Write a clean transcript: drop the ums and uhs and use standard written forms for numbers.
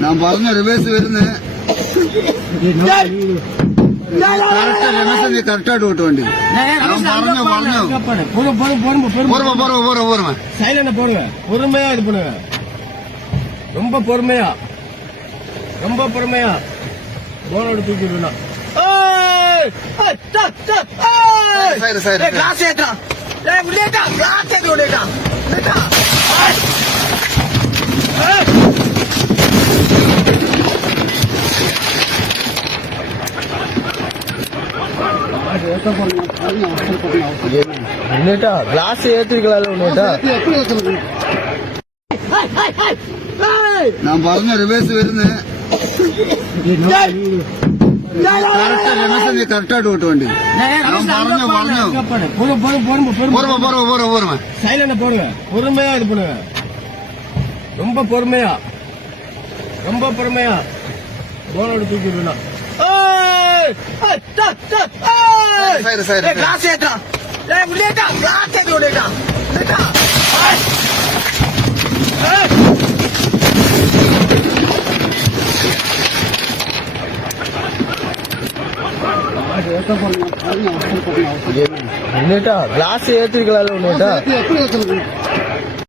ഞാൻ പറഞ്ഞ റിവേഴ്സ് വരുന്നേ കറക്റ്റായിട്ട് വിട്ടു വണ്ടി சைலண்ட போடுங்க பொறுமையா இது பண்ணுங்க ரொம்ப பொறுமையா போனோட தூக்கி விடணும் கிளாஸ் ஏற்றா கிளாஸ் ஏற்றி விடா ఉన్నేటా గ్లాస్ ఏత్రికలా ഞാൻ പറഞ്ഞ റിവേഴ്സ് വരുന്നേ കറക്റ്റായിട്ട് വിട്ടു വണ്ടി சைலண்ட போடுங்க பொறுமையா இது பண்ணுங்க ரொம்ப பொறுமையா போனோட தூக்கி விடணும் கிளாஸ் ஏற்றா கிளாஸ் ஏற்றி விடா ఉన్నేటా గ్లాస్ ఏత్రికలా ఉన్నేటా